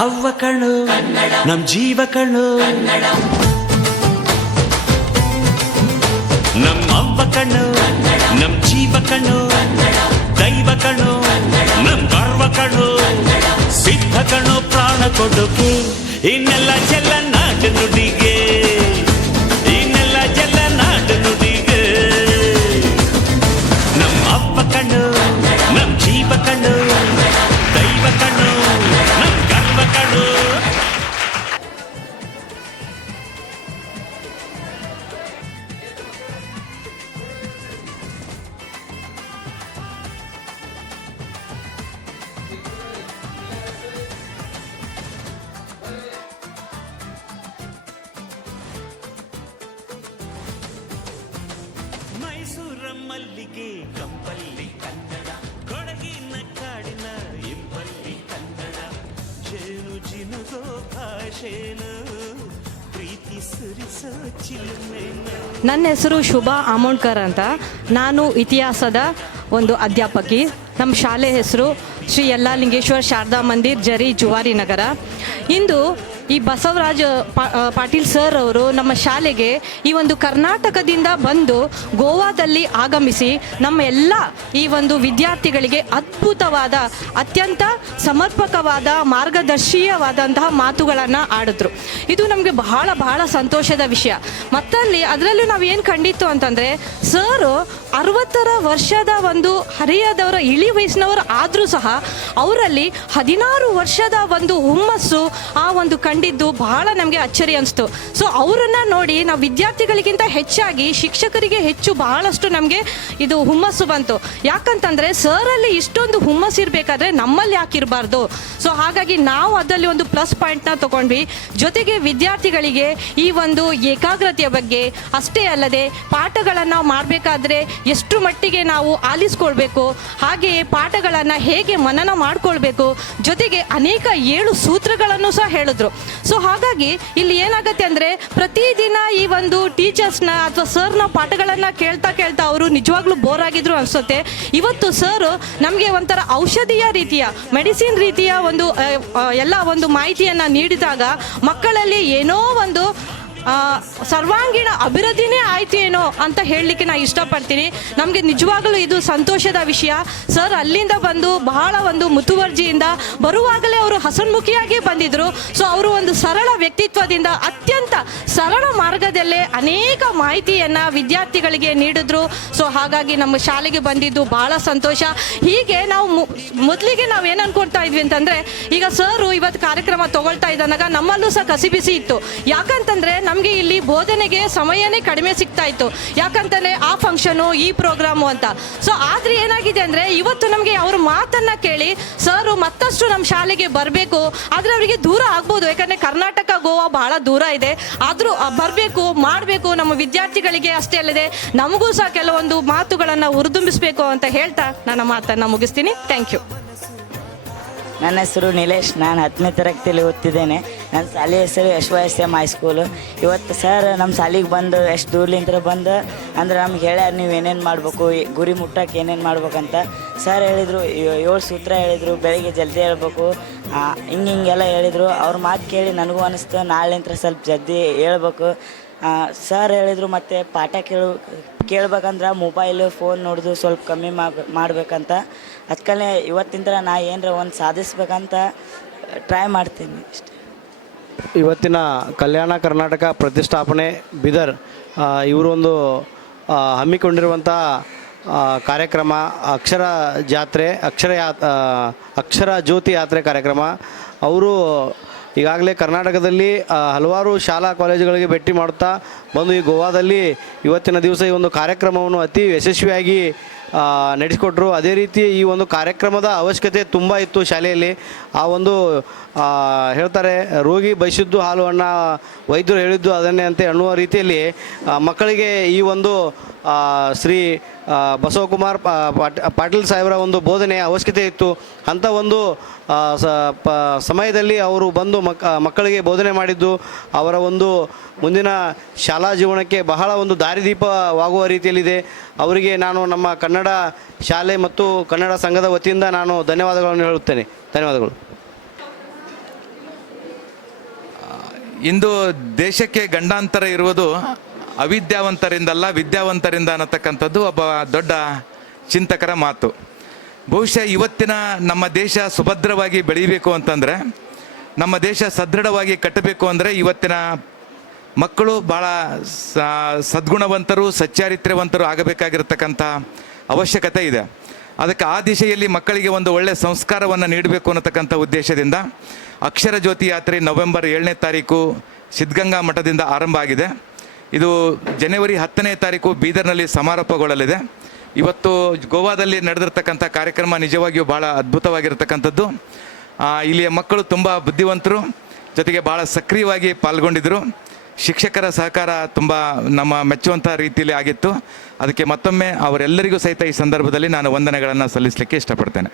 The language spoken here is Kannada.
ಅವ್ವ ಕಣ್ಣು ನಮ್ ಜೀವ ಕಣ್ಣು, ನಮ್ಮ ಅವ್ವ ಕಣ್ಣು ನಮ್ ಜೀವ ಕಣ್ಣು, ದೈವ ಕಣ್ಣು ನಮ್ ಗರ್ವ ಕಣ್ಣು, ಸಿದ್ಧ ಕಣ್ಣು ಪ್ರಾಣ ಕೊಡುಗೆ, ಇನ್ನೆಲ್ಲ ಜಲ್ಲ ನಾಡು ನುಡಿಗೆ, ಇನ್ನೆಲ್ಲ ಜಲ್ಲ ನಾಡು ನುಡಿಗೆ. ನಮ್ಮ ಅವ್ವ ಕಣ್ಣು ನಮ್ ಜೀವ ಕಣ್ಣು, ದೈವ ಕಣ್ಣು ನಮ್ ಗರ್ವ ಕಣ್ಣು. ಮೈಸೂರ ಮಲ್ಲಿಗೆ ಕಂಪಲ್ಲಿ ಕನ್ನಡ, ಕೊಡಗಿನ ಕಾಡಿನ ಇಂಪಲ್ಲಿ ಕನ್ನಡ, ಜೇನು ಜಿನುಗೋ ಭಾಷೆನು ಪ್ರೀತಿ ಸುರಿಸೋ ಚಿಲುಮೆನು. ನನ್ನ ಹೆಸರು ಶುಭಾ ಆಮೋಣ್ಕರ್ ಅಂತ. ನಾನು ಇತಿಹಾಸದ ಒಂದು ಅಧ್ಯಾಪಕಿ. ನಮ್ಮ ಶಾಲೆ ಹೆಸರು ಶ್ರೀ ಯಲ್ಲಾಲಿಂಗೇಶ್ವರ ಶಾರದಾ ಮಂದಿರ್, ಜರಿ, ಜುವಾರಿ ನಗರ. ಇಂದು ಈ ಬಸವರಾಜ್ ಪಾಟೀಲ್ ಸರ್ ಅವರು ನಮ್ಮ ಶಾಲೆಗೆ ಈ ಒಂದು ಕರ್ನಾಟಕದಿಂದ ಬಂದು ಗೋವಾದಲ್ಲಿ ಆಗಮಿಸಿ ನಮ್ಮ ಎಲ್ಲ ಈ ಒಂದು ವಿದ್ಯಾರ್ಥಿಗಳಿಗೆ ಅದ್ಭುತವಾದ, ಅತ್ಯಂತ ಸಮರ್ಪಕವಾದ, ಮಾರ್ಗದರ್ಶೀಯವಾದಂತಹ ಮಾತುಗಳನ್ನು ಆಡಿದ್ರು. ಇದು ನಮಗೆ ಬಹಳ ಬಹಳ ಸಂತೋಷದ ವಿಷಯ. ಮತ್ತಲ್ಲಿ ಅದರಲ್ಲೂ ನಾವು ಏನು ಕಂಡಿತ್ತು ಅಂತಂದರೆ, ಸರು 60 ವರ್ಷದ ಒಂದು ಹರಿಯದವರ ಇಳಿ ವಯಸ್ಸಿನವರು ಆದರೂ ಸಹ ಅವರಲ್ಲಿ 16 ವರ್ಷದ ಒಂದು ಹುಮ್ಮಸ್ಸು ಆ ಒಂದು ಕಂಡಿದ್ದು ಬಹಳ ನಮಗೆ ಅಚ್ಚರಿ ಅನಿಸ್ತು. ಸೊ ಅವರನ್ನು ನೋಡಿ ನಾವು ವಿದ್ಯಾರ್ಥಿಗಳಿಗಿಂತ ಹೆಚ್ಚಾಗಿ ಶಿಕ್ಷಕರಿಗೆ ಹೆಚ್ಚು ಬಹಳಷ್ಟು ನಮಗೆ ಇದು ಹುಮ್ಮಸ್ಸು ಬಂತು. ಯಾಕಂತಂದರೆ ಸರಲ್ಲಿ ಇಷ್ಟೊಂದು ಹುಮ್ಮಸ್ಸು ಇರಬೇಕಾದ್ರೆ ನಮ್ಮಲ್ಲಿ ಯಾಕೆ ಇರಬಾರ್ದು? ಸೊ ಹಾಗಾಗಿ ನಾವು ಅದರಲ್ಲಿ ಒಂದು ಪ್ಲಸ್ ಪಾಯಿಂಟ್ನ ತೊಗೊಂಡ್ವಿ. ಜೊತೆಗೆ ವಿದ್ಯಾರ್ಥಿಗಳಿಗೆ ಈ ಒಂದು ಏಕಾಗ್ರತೆಯ ಬಗ್ಗೆ ಅಷ್ಟೇ ಅಲ್ಲದೆ ಪಾಠಗಳನ್ನು ಮಾಡಬೇಕಾದ್ರೆ ಎಷ್ಟು ಮಟ್ಟಿಗೆ ನಾವು ಆಲಿಸ್ಕೊಳ್ಬೇಕು, ಹಾಗೆಯೇ ಪಾಠಗಳನ್ನು ಹೇಗೆ ಮನನ ಮಾಡಿಕೊಳ್ಬೇಕು, ಜೊತೆಗೆ ಅನೇಕ 7 ಸೂತ್ರಗಳನ್ನು ಸಹ ಹೇಳಿದ್ರು. ಸೊ ಹಾಗಾಗಿ ಇಲ್ಲಿ ಏನಾಗುತ್ತೆ ಅಂದರೆ, ಪ್ರತಿದಿನ ಈ ಒಂದು ಟೀಚರ್ಸ್ನ ಅಥವಾ ಸರ್ನ ಪಾಠಗಳನ್ನು ಕೇಳ್ತಾ ಕೇಳ್ತಾ ಅವರು ನಿಜವಾಗ್ಲೂ ಬೋರ್ ಆಗಿದ್ರು ಅನಿಸುತ್ತೆ. ಇವತ್ತು ಸರ್ ನಮಗೆ ಒಂಥರ ಔಷಧಿಯ ರೀತಿಯ, ಮೆಡಿಸಿನ್ ರೀತಿಯ ಒಂದು ಎಲ್ಲ ಒಂದು ಮಾಹಿತಿಯನ್ನು ನೀಡಿದಾಗ ಮಕ್ಕಳಲ್ಲಿ ಏನೋ ಒಂದು ಸರ್ವಾಂಗೀಣ ಅಭಿವೃದ್ಧಿನೇ ಆಯ್ತು ಏನೋ ಅಂತ ಹೇಳಲಿಕ್ಕೆ ನಾನು ಇಷ್ಟಪಡ್ತೀನಿ. ನಮಗೆ ನಿಜವಾಗಲೂ ಇದು ಸಂತೋಷದ ವಿಷಯ. ಸರ್ ಅಲ್ಲಿಂದ ಬಂದು ಬಹಳ ಒಂದು ಮುತುವರ್ಜಿಯಿಂದ ಬರುವಾಗಲೇ ಅವರು ಹಸನ್ಮುಖಿಯಾಗಿ ಬಂದಿದ್ದರು. ಸೊ ಅವರು ಒಂದು ಸರಳ ವ್ಯಕ್ತಿತ್ವದಿಂದ ಅತ್ಯಂತ ಸರಳ ಮಾರ್ಗದಲ್ಲೇ ಅನೇಕ ಮಾಹಿತಿಯನ್ನು ವಿದ್ಯಾರ್ಥಿಗಳಿಗೆ ನೀಡಿದ್ರು. ಸೊ ಹಾಗಾಗಿ ನಮ್ಮ ಶಾಲೆಗೆ ಬಂದಿದ್ದು ಬಹಳ ಸಂತೋಷ. ಹೀಗೆ ನಾವು ಮೊದಲಿಗೆ ನಾವು ಏನು ಅನ್ಕೊಳ್ತಾ ಇದ್ವಿ ಅಂತಂದರೆ, ಈಗ ಸರು ಇವತ್ತು ಕಾರ್ಯಕ್ರಮ ತಗೊಳ್ತಾ ಇದ್ದಾಗ ನಮ್ಮಲ್ಲೂ ಸಹ ಕಸಿಬಿಸಿ ಇತ್ತು. ಯಾಕಂತಂದರೆ ನಮಗೆ ಇಲ್ಲಿ ಬೋಧನೆಗೆ ಸಮಯನೇ ಕಡಿಮೆ ಸಿಗ್ತಾ ಇತ್ತು. ಯಾಕಂತಂದರೆ ಆ ಫಂಕ್ಷನು, ಈ ಪ್ರೋಗ್ರಾಮು ಅಂತ. ಸೊ ಆದರೆ ಏನಾಗಿದೆ ಅಂದರೆ, ಇವತ್ತು ನಮಗೆ ಅವ್ರ ಮಾತನ್ನು ಕೇಳಿ ಸರು ಮತ್ತಷ್ಟು ನಮ್ಮ ಶಾಲೆಗೆ ಬರಬೇಕು. ಆದರೆ ಅವರಿಗೆ ದೂರ ಆಗ್ಬೋದು, ಯಾಕಂದರೆ ಕರ್ನಾಟಕ, ಗೋವಾ ಬಹಳ ದೂರ ಇದೆ. ಆದರೂ ಬರಬೇಕು, ಮಾಡಬೇಕು. ನಮ್ಮ ವಿದ್ಯಾರ್ಥಿಗಳಿಗೆ ಅಷ್ಟೇ ಅಲ್ಲದೆ ನಮಗೂ ಸಹ ಕೆಲವೊಂದು ಮಾತುಗಳನ್ನು ಹುರಿದುಂಬಿಸಬೇಕು ಅಂತ ಹೇಳ್ತಾ ನನ್ನ ಮಾತನ್ನು ಮುಗಿಸ್ತೀನಿ. Thank you. ನನ್ನ ಹೆಸರು ನಿಲೇಶ್. ನಾನು 10ನೇ ತರಗತಿಯಲ್ಲಿ ಓದ್ತಿದ್ದೇನೆ. ನನ್ನ ಶಾಲೆ ಹೆಸರು SYSM ಹೈಸ್ಕೂಲು. ಇವತ್ತು ಸರ್ ನಮ್ಮ ಶಾಲೆಗೆ ಬಂದು ಎಷ್ಟು ದೂರ್ಲಿಂದ ಬಂದು ಅಂದ್ರೆ ನಮ್ಗೆ ಹೇಳ್ಯಾರ, ನೀವು ಏನೇನು ಮಾಡಬೇಕು, ಗುರಿ ಮುಟ್ಟಕ್ಕೆ ಏನೇನು ಮಾಡ್ಬೇಕಂತ ಸರ್ ಹೇಳಿದರು. 7 ಸೂತ್ರ ಹೇಳಿದರು. ಬೆಳಗ್ಗೆ ಜಲ್ದಿ ಹೇಳ್ಬೇಕು, ಹಿಂಗೆಲ್ಲ ಹೇಳಿದರು. ಅವ್ರ ಮಾತು ಕೇಳಿ ನನಗೂ ಅನ್ನಿಸ್ತು ನಾಳೆಂತ್ರ ಸ್ವಲ್ಪ ಜಲ್ದಿ ಹೇಳ್ಬೇಕು. ಸರ್ ಹೇಳಿದರು ಮತ್ತು ಪಾಠ ಕೇಳ್ಬೇಕಂದ್ರೆ ಮೊಬೈಲು, ಫೋನ್ ನೋಡೋದು ಸ್ವಲ್ಪ ಕಮ್ಮಿ ಮಾಡಬೇಕಂತ. ಅದಕ್ಕಲ್ಲೇ ಇವತ್ತಿನ ನಾ ಏನರ ಒಂದು ಸಾಧಿಸ್ಬೇಕಂತ ಟ್ರೈ ಮಾಡ್ತೀನಿ ಅಷ್ಟೇ. ಇವತ್ತಿನ ಕಲ್ಯಾಣ ಕರ್ನಾಟಕ ಪ್ರತಿಷ್ಠಾಪನೆ ಬೀದರ್ ಇವರೊಂದು ಹಮ್ಮಿಕೊಂಡಿರುವಂಥ ಕಾರ್ಯಕ್ರಮ ಅಕ್ಷರ ಜಾತ್ರೆ, ಅಕ್ಷರ ಜ್ಯೋತಿ ಯಾತ್ರೆ ಕಾರ್ಯಕ್ರಮ. ಅವರು ಈಗಾಗಲೇ ಕರ್ನಾಟಕದಲ್ಲಿ ಹಲವಾರು ಶಾಲಾ ಕಾಲೇಜುಗಳಿಗೆ ಭೇಟಿ ಮಾಡುತ್ತಾ ಬಂದು ಈ ಗೋವಾದಲ್ಲಿ ಇವತ್ತಿನ ದಿವಸ ಈ ಒಂದು ಕಾರ್ಯಕ್ರಮವನ್ನು ಅತಿ ಯಶಸ್ವಿಯಾಗಿ ನಡೆಸಿಕೊಟ್ರು. ಅದೇ ರೀತಿ ಈ ಒಂದು ಕಾರ್ಯಕ್ರಮದ ಅವಶ್ಯಕತೆ ತುಂಬ ಇತ್ತು ಶಾಲೆಯಲ್ಲಿ. ಆ ಒಂದು ಹೇಳ್ತಾರೆ, ರೋಗಿ ಬಯಸಿದ್ದು ಹಾಲು ಅಣ್ಣ, ವೈದ್ಯರು ಹೇಳಿದ್ದು ಅದನ್ನೇ ಅಂತ ಅನ್ನುವ ರೀತಿಯಲ್ಲಿ ಮಕ್ಕಳಿಗೆ ಈ ಒಂದು ಶ್ರೀ ಬಸವಕುಮಾರ್ ಪಾಟೀಲ್ ಸಾಹೇಬರ ಒಂದು ಬೋಧನೆಯ ಅವಶ್ಯಕತೆ ಇತ್ತು. ಅಂಥ ಒಂದು ಸಮಯದಲ್ಲಿ ಅವರು ಬಂದು ಮಕ್ಕಳಿಗೆ ಬೋಧನೆ ಮಾಡಿದ್ದು ಅವರ ಒಂದು ಮುಂದಿನ ಶಾಲಾ ಜೀವನಕ್ಕೆ ಬಹಳ ಒಂದು ದಾರಿದೀಪವಾಗುವ ರೀತಿಯಲ್ಲಿದೆ. ಅವರಿಗೆ ನಾನು ನಮ್ಮ ಕನ್ನಡ ಶಾಲೆ ಮತ್ತು ಕನ್ನಡ ಸಂಘದ ವತಿಯಿಂದ ನಾನು ಧನ್ಯವಾದಗಳನ್ನು ಹೇಳುತ್ತೇನೆ. ಧನ್ಯವಾದಗಳು. ಇಂದು ದೇಶಕ್ಕೆ ಗಂಡಾಂತರ ಇರುವುದು ಅವಿದ್ಯಾವಂತರಿಂದಲ್ಲ ವಿದ್ಯಾವಂತರಿಂದ ಅನ್ನತಕ್ಕಂಥದ್ದು ಒಬ್ಬ ದೊಡ್ಡ ಚಿಂತಕರ ಮಾತು. ಬಹುಶಃ ಇವತ್ತಿನ ನಮ್ಮ ದೇಶ ಸುಭದ್ರವಾಗಿ ಬೆಳೀಬೇಕು ಅಂತಂದರೆ, ನಮ್ಮ ದೇಶ ಸದೃಢವಾಗಿ ಕಟ್ಟಬೇಕು ಅಂದರೆ ಇವತ್ತಿನ ಮಕ್ಕಳು ಭಾಳ ಸದ್ಗುಣವಂತರು ಸಚ್ಚಾರಿತ್ರ್ಯವಂತರು ಆಗಬೇಕಾಗಿರತಕ್ಕಂಥ ಅವಶ್ಯಕತೆ ಇದೆ. ಅದಕ್ಕೆ ಆ ದಿಶೆಯಲ್ಲಿ ಮಕ್ಕಳಿಗೆ ಒಂದು ಒಳ್ಳೆಯ ಸಂಸ್ಕಾರವನ್ನು ನೀಡಬೇಕು ಅನ್ನತಕ್ಕಂಥ ಉದ್ದೇಶದಿಂದ ಅಕ್ಷರ ಜ್ಯೋತಿ ಯಾತ್ರೆ ನವೆಂಬರ್ 7ನೇ ತಾರೀಕು ಸಿದ್ಧಗಂಗಾ ಮಠದಿಂದ ಆರಂಭ ಆಗಿದೆ. ಇದು ಜನವರಿ 10ನೇ ತಾರೀಕು ಬೀದರ್ನಲ್ಲಿ ಸಮಾರೋಪಗೊಳ್ಳಲಿದೆ. ಇವತ್ತು ಗೋವಾದಲ್ಲಿ ನಡೆದಿರ್ತಕ್ಕಂಥ ಕಾರ್ಯಕ್ರಮ ನಿಜವಾಗಿಯೂ ಭಾಳ ಅದ್ಭುತವಾಗಿರ್ತಕ್ಕಂಥದ್ದು. ಇಲ್ಲಿಯ ಮಕ್ಕಳು ತುಂಬ ಬುದ್ಧಿವಂತರು, ಜೊತೆಗೆ ಭಾಳ ಸಕ್ರಿಯವಾಗಿ ಪಾಲ್ಗೊಂಡಿದ್ದರು. ಶಿಕ್ಷಕರ ಸಹಕಾರ ತುಂಬ ನಮ್ಮ ಮೆಚ್ಚುವಂಥ ರೀತಿಯಲ್ಲಿ ಆಗಿತ್ತು. ಅದಕ್ಕೆ ಮತ್ತೊಮ್ಮೆ ಅವರೆಲ್ಲರಿಗೂ ಸಹಿತ ಈ ಸಂದರ್ಭದಲ್ಲಿ ನಾನು ವಂದನೆಗಳನ್ನು ಸಲ್ಲಿಸಲಿಕ್ಕೆ ಇಷ್ಟಪಡ್ತೇನೆ.